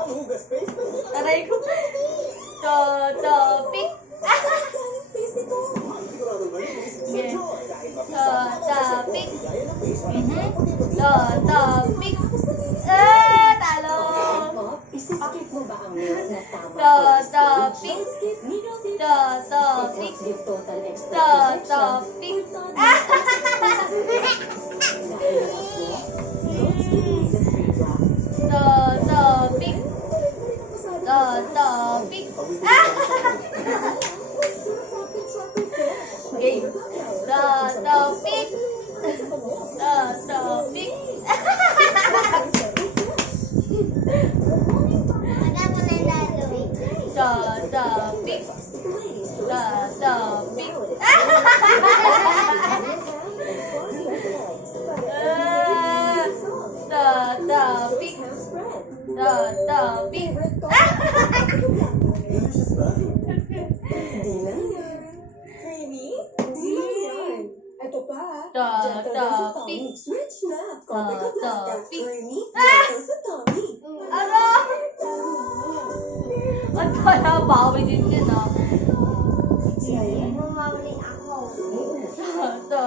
Aray ko. Topic. Sige. Topic. Topic. Talo. Isisakit mo ba ang meal na tama? Topic. Topic. Give total extra Topic. Topic. Topic. Okay. Topic. Topic. Topic. Topic. Topic. Topic. Creamy? Di lang yan. Ito pa. Gentle din sa tummy. Switch na. Coffee ka black. Creamy. Gentle sa tummy. Ano? Ang pala, bawi din yun ah. Sa'yo? Ito.